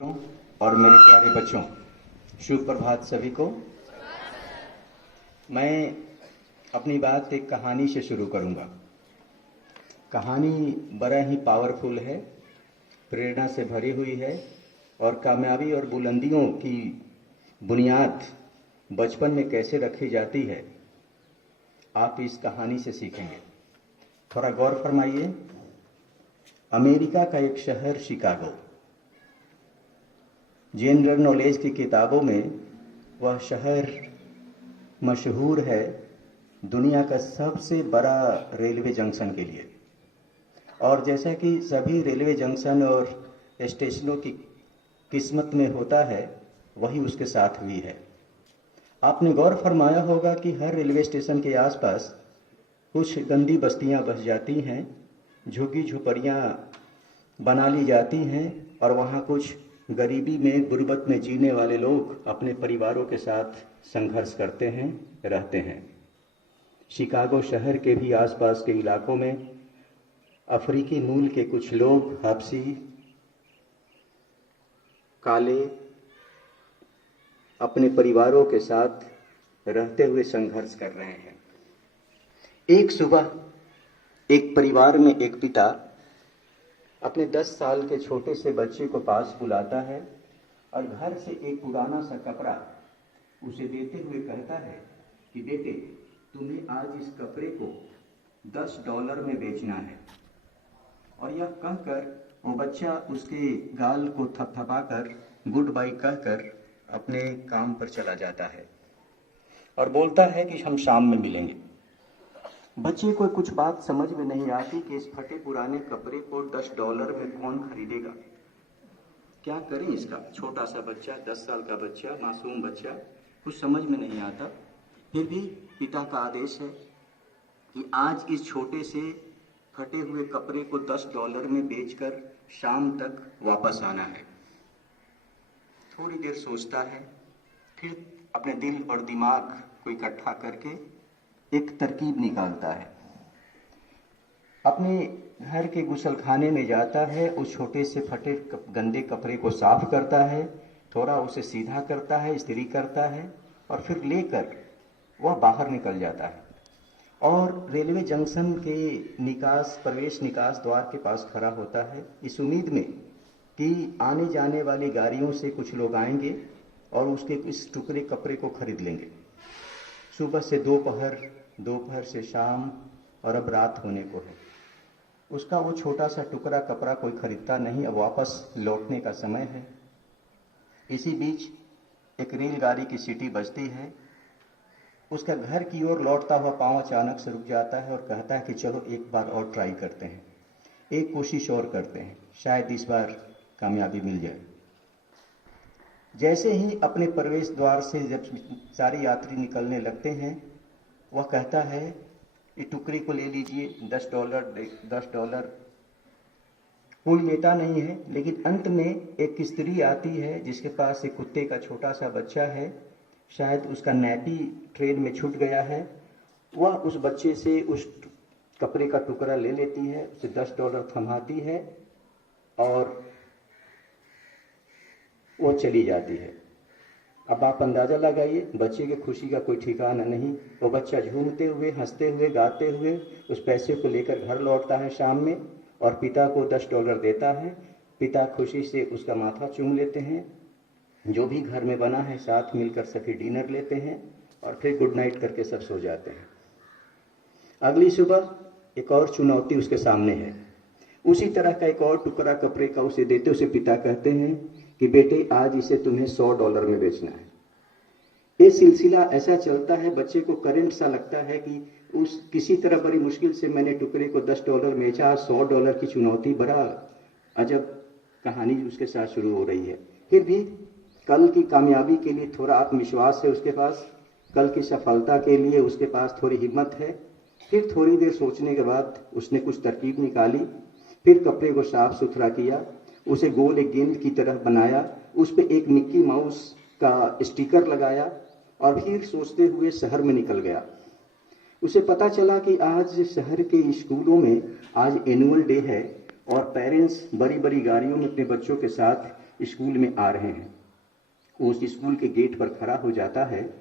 और मेरे प्यारे बच्चों, शुभ प्रभात सभी को। मैं अपनी बात एक कहानी से शुरू करूंगा। कहानी बड़ा ही पावरफुल है, प्रेरणा से भरी हुई है और कामयाबी और बुलंदियों की बुनियाद बचपन में कैसे रखी जाती है, आप इस कहानी से सीखेंगे। थोड़ा गौर फरमाइए। अमेरिका का एक शहर शिकागो, जनरल नॉलेज की किताबों में वह शहर मशहूर है दुनिया का सबसे बड़ा रेलवे जंक्शन के लिए। और जैसा कि सभी रेलवे जंक्शन और स्टेशनों की किस्मत में होता है, वही उसके साथ भी है। आपने गौर फरमाया होगा कि हर रेलवे स्टेशन के आसपास कुछ गंदी बस्तियां बस जाती हैं, झुग्गी झुपड़ियां बना ली जाती हैं और वहाँ कुछ गरीबी में, गुर्बत में जीने वाले लोग अपने परिवारों के साथ संघर्ष करते हैं, रहते हैं। शिकागो शहर के भी आसपास के इलाकों में अफ्रीकी मूल के कुछ लोग, हबशी, काले, अपने परिवारों के साथ रहते हुए संघर्ष कर रहे हैं। एक सुबह एक परिवार में एक पिता अपने 10 साल के छोटे से बच्चे को पास बुलाता है और घर से एक पुराना सा कपड़ा उसे देते हुए कहता है कि बेटे, तुम्हें आज इस कपड़े को $10 में बेचना है। और यह कहकर वो बच्चा उसके गाल को थपथपाकर गुड बाय कहकर अपने काम पर चला जाता है और बोलता है कि हम शाम में मिलेंगे। बच्चे को कुछ बात समझ में नहीं आती कि इस फटे पुराने कपड़े को $10 में कौन खरीदेगा, क्या करें इसका। छोटा सा बच्चा, 10 साल का बच्चा, मासूम बच्चा, कुछ समझ में नहीं आता। फिर भी पिता का आदेश है कि आज इस छोटे से फटे हुए कपड़े को $10 में बेचकर शाम तक वापस आना है। थोड़ी देर सोचता है, फिर अपने दिल और दिमाग को इकट्ठा करके एक तरकीब निकालता है। अपने घर के गुसलखाने में जाता है, उस छोटे से फटे गंदे कपड़े को साफ करता है, थोड़ा उसे सीधा करता है, इस्त्री करता है और फिर लेकर वह बाहर निकल जाता है और रेलवे जंक्शन के प्रवेश निकास द्वार के पास खड़ा होता है, इस उम्मीद में कि आने जाने वाली गाड़ियों से कुछ लोग आएंगे और उसके इस टुकड़े कपड़े को खरीद लेंगे। सुबह से दोपहर, दोपहर से शाम और अब रात होने को है। उसका वो छोटा सा टुकड़ा कपड़ा कोई खरीदता नहीं। अब वापस लौटने का समय है। इसी बीच एक रेलगाड़ी की सीटी बजती है। उसका घर की ओर लौटता हुआ पाँव अचानक से रुक जाता है और कहता है कि चलो एक बार और ट्राई करते हैं, एक कोशिश और करते हैं, शायद इस बार कामयाबी मिल जाए। जैसे ही अपने प्रवेश द्वार से जब सारे यात्री निकलने लगते हैं, वह कहता है ये टुकड़ी को ले लीजिए, $10। कोई लेता नहीं है, लेकिन अंत में एक स्त्री आती है जिसके पास एक कुत्ते का छोटा सा बच्चा है, शायद उसका नैपी ट्रेन में छूट गया है। वह उस बच्चे से उस कपड़े का टुकड़ा ले लेती है, उसे $10 थमाती है और वो चली जाती है। अब आप अंदाज़ा लगाइए, बच्चे की खुशी का कोई ठिकाना नहीं। वो बच्चा झूमते हुए, हंसते हुए, गाते हुए उस पैसे को लेकर घर लौटता है शाम में और पिता को $10 देता है। पिता खुशी से उसका माथा चूम लेते हैं, जो भी घर में बना है साथ मिलकर सभी डिनर लेते हैं और फिर गुड नाइट करके सब सो जाते हैं। अगली सुबह एक और चुनौती उसके सामने है। उसी तरह का एक और टुकड़ा कपड़े का उसे देते, उसे पिता कहते हैं कि बेटे, आज इसे तुम्हें $100 में बेचना है। ये सिलसिला ऐसा चलता है, बच्चे को करंट सा लगता है कि उस किसी तरह बड़ी मुश्किल से मैंने टुकड़े को $10 में बेचा, $100 की चुनौती, बड़ा अजब कहानी उसके साथ शुरू हो रही है। फिर भी कल की कामयाबी के लिए थोड़ा आत्मविश्वास है उसके पास, कल की सफलता के लिए उसके पास थोड़ी हिम्मत है। फिर थोड़ी देर सोचने के बाद उसने कुछ तरकीब निकाली। फिर कपड़े को साफ सुथरा किया, उसे गोल एक गेंद की तरह बनाया, उस पर एक मिक्की माउस का स्टिकर लगाया और फिर सोचते हुए शहर में निकल गया। उसे पता चला कि आज शहर के स्कूलों में आज एनुअल डे है और पेरेंट्स बड़ी बड़ी गाड़ियों में अपने बच्चों के साथ स्कूल में आ रहे हैं। वो उस स्कूल के गेट पर खड़ा हो जाता है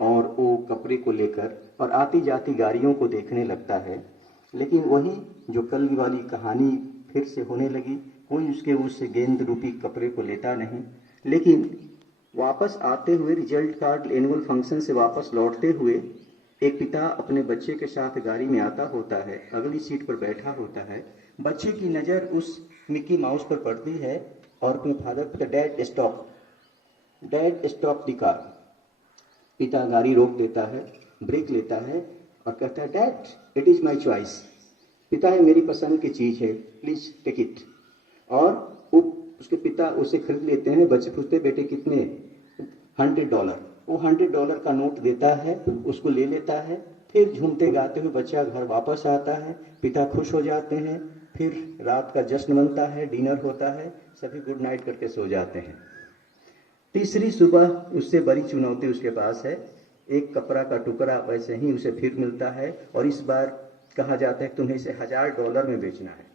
और वो कपड़े को लेकर और आती जाती गाड़ियों को देखने लगता है। लेकिन वही जो कल वाली कहानी फिर से होने लगी, कोई उसके उससे गेंद रूपी कपड़े को लेता नहीं। लेकिन वापस आते हुए, रिजल्ट कार्ड एनुअल फंक्शन से वापस लौटते हुए, एक पिता अपने बच्चे के साथ गाड़ी में आता होता है, अगली सीट पर बैठा होता है। बच्चे की नज़र उस मिक्की माउस पर पड़ती है और अपने फादर का डैड स्टॉप द कार। पिता गाड़ी रोक देता है, ब्रेक लेता है और कहता है, dad it is my choice. पिता है, मेरी पसंद की चीज़ है, प्लीज़ टेक इट। और उसके पिता उसे खरीद लेते हैं। बच्चे पूछते, बेटे कितने? $100। वो $100 का नोट देता है, उसको ले लेता है। फिर झूमते गाते हुए बच्चा घर वापस आता है। पिता खुश हो जाते हैं। फिर रात का जश्न बनता है, डिनर होता है, सभी गुड नाइट करके सो जाते हैं। तीसरी सुबह उससे बड़ी चुनौती उसके पास है। एक कपड़ा का टुकड़ा वैसे ही उसे फिर मिलता है और इस बार कहा जाता है तुम्हें इसे $1000 में बेचना है।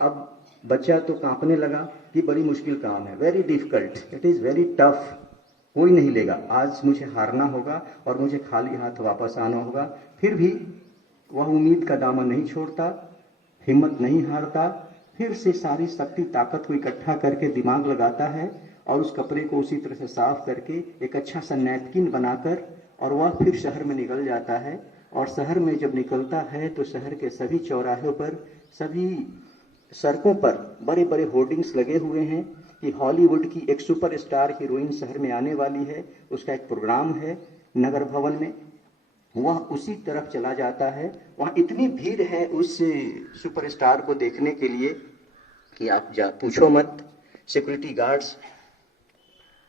अब बच्चा तो कांपने लगा कि बड़ी मुश्किल काम है, very difficult, it is very tough, कोई नहीं लेगा, आज मुझे हारना होगा और मुझे खाली हाथ वापस आना होगा। फिर भी वह उम्मीद का दामन नहीं छोड़ता, हिम्मत नहीं हारता। फिर से सारी शक्ति ताकत को इकट्ठा करके दिमाग लगाता है और उस कपड़े को उसी तरह से साफ करके एक अच्छा सा नैपकिन बनाकर और वह फिर शहर में निकल जाता है। और शहर में जब निकलता है तो शहर के सभी चौराहों पर, सभी सड़कों पर बड़े बड़े होर्डिंग्स लगे हुए हैं कि हॉलीवुड की एक सुपरस्टार हीरोइन शहर में आने वाली है, उसका एक प्रोग्राम है नगर भवन में। वह उसी तरफ चला जाता है। वहाँ इतनी भीड़ है उस सुपरस्टार को देखने के लिए कि आप पूछो मत। सिक्योरिटी गार्ड्स,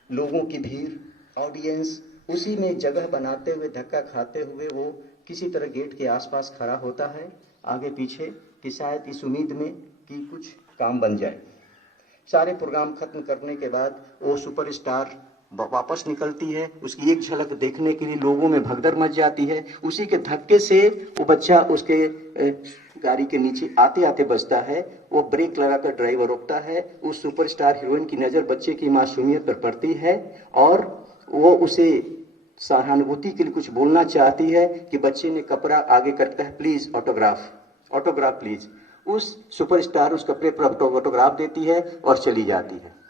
लोगों की भीड़, ऑडियंस, उसी में जगह बनाते हुए, धक्का खाते हुए वो किसी तरह गेट के आसपास खड़ा होता है, आगे पीछे, कि शायद इस उम्मीद में कि कुछ काम बन जाए। सारे प्रोग्राम खत्म करने के बाद वो सुपरस्टार वापस निकलती है। उसकी एक झलक देखने के लिए लोगों में भगदड़ मच जाती है। उसी के धक्के से वो बच्चा उसके गाड़ी के नीचे आते आते बचता है। वो ब्रेक लगाकर ड्राइवर रोकता है। उस सुपरस्टार हीरोइन की नज़र बच्चे की मासूमियत पर पड़ती है और वो उसे सहानुभूति के लिए कुछ बोलना चाहती है कि बच्चे ने कपड़ा आगे करता है, प्लीज ऑटोग्राफ प्लीज। उस सुपरस्टार उस कपड़े पर ऑटोग्राफ देती है और चली जाती है।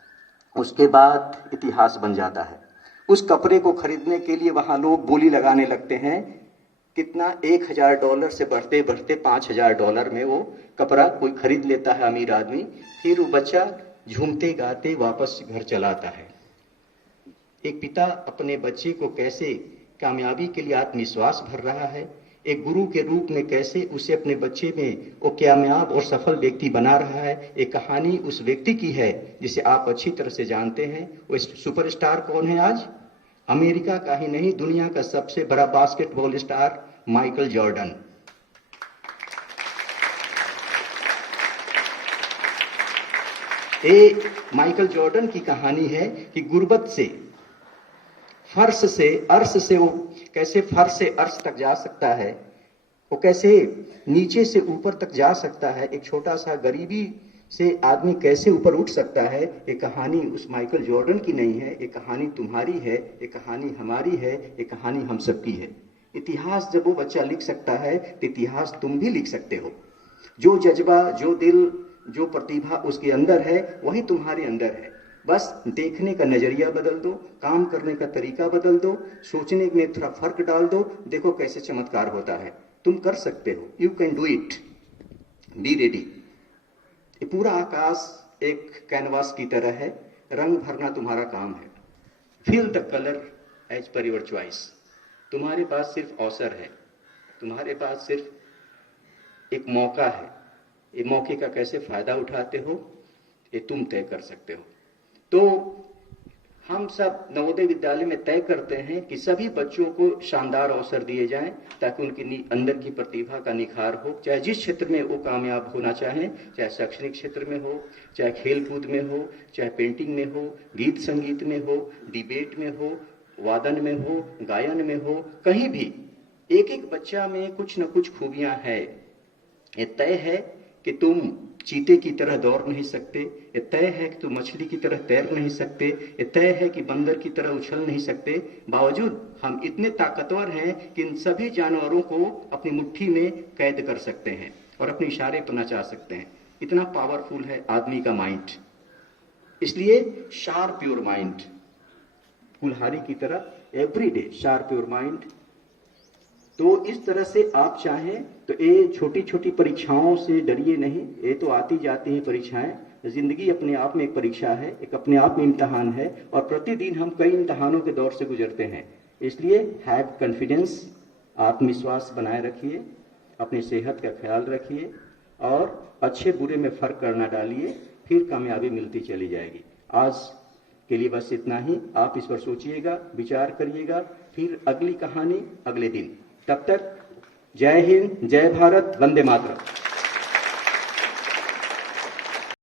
उसके बाद इतिहास बन जाता है। उस कपड़े को खरीदने के लिए वहां लोग बोली लगाने लगते हैं। कितना? $1000 से बढ़ते बढ़ते $5000 में वो कपड़ा कोई खरीद लेता है, अमीर आदमी। फिर वो बच्चा झूमते गाते वापस घर चलाता है। एक पिता अपने बच्चे को कैसे कामयाबी के लिए आत्मविश्वास भर रहा है, एक गुरु के रूप में कैसे उसे अपने बच्चे में वो कामयाब और सफल व्यक्ति बना रहा है। एक कहानी उस व्यक्ति की है जिसे आप अच्छी तरह से जानते हैं। वो सुपरस्टार कौन है आज? अमेरिका का ही नहीं, दुनिया का सबसे बड़ा बास्केटबॉल स्टार माइकल जॉर्डन। ये माइकल जॉर्डन की कहानी है कि गुर्बत से, फर्श से, अर्श से वो कैसे फर्श से अर्श तक जा सकता है, वो कैसे नीचे से ऊपर तक जा सकता है, एक छोटा सा गरीबी से आदमी कैसे ऊपर उठ सकता है। ये कहानी उस माइकल जॉर्डन की नहीं है, ये कहानी तुम्हारी है, ये कहानी हमारी है, ये कहानी हम सबकी है। इतिहास जब वो बच्चा लिख सकता है तो इतिहास तुम भी लिख सकते हो। जो जज्बा, जो दिल, जो प्रतिभा उसके अंदर है वही तुम्हारे अंदर है। बस देखने का नजरिया बदल दो, काम करने का तरीका बदल दो, सोचने में थोड़ा फर्क डाल दो, देखो कैसे चमत्कार होता है। तुम कर सकते हो, you can do it, be ready. ये पूरा आकाश एक कैनवास की तरह है, रंग भरना तुम्हारा काम है। Fill the colour as per your choice. तुम्हारे पास सिर्फ अवसर है, तुम्हारे पास सिर्फ एक मौका है। ये मौके का कैसे फायदा उठाते हो ये तुम तय कर सकते हो। तो हम सब नवोदय विद्यालय में तय करते हैं कि सभी बच्चों को शानदार अवसर दिए जाएं ताकि उनकी अंदर की प्रतिभा का निखार हो, चाहे जिस क्षेत्र में वो कामयाब होना चाहें, चाहे शैक्षणिक क्षेत्र में हो, चाहे खेल कूद में हो, चाहे पेंटिंग में हो, गीत संगीत में हो, डिबेट में हो, वादन में हो, गायन में हो, कहीं भी एक एक बच्चा में कुछ न कुछ खूबियां है। ये तय है कि तुम चीते की तरह दौड़ नहीं सकते, ये तय है कि तुम मछली की तरह तैर नहीं सकते, ये तय है कि बंदर की तरह उछल नहीं सकते। बावजूद हम इतने ताकतवर हैं कि इन सभी जानवरों को अपनी मुट्ठी में कैद कर सकते हैं और अपने इशारे पर नचा सकते हैं। इतना पावरफुल है आदमी का माइंड। इसलिए शार्प योर माइंड, कुल्हाड़ी की तरह every day sharp your mind. तो इस तरह से आप चाहें तो ये छोटी छोटी परीक्षाओं से डरिए नहीं, ये तो आती जाती हैं परीक्षाएं। जिंदगी अपने आप में एक परीक्षा है, एक अपने आप में इम्तहान है, और प्रतिदिन हम कई इम्तहानों के दौर से गुजरते हैं। इसलिए हैव कॉन्फिडेंस, आत्मविश्वास बनाए रखिए, अपनी सेहत का ख्याल रखिए और अच्छे बुरे में फर्क करना डालिए, फिर कामयाबी मिलती चली जाएगी। आज के लिए बस इतना ही। आप इस पर सोचिएगा, विचार करिएगा, फिर अगली कहानी अगले दिन। तब तक जय हिंद, जय भारत, वंदे मातरम।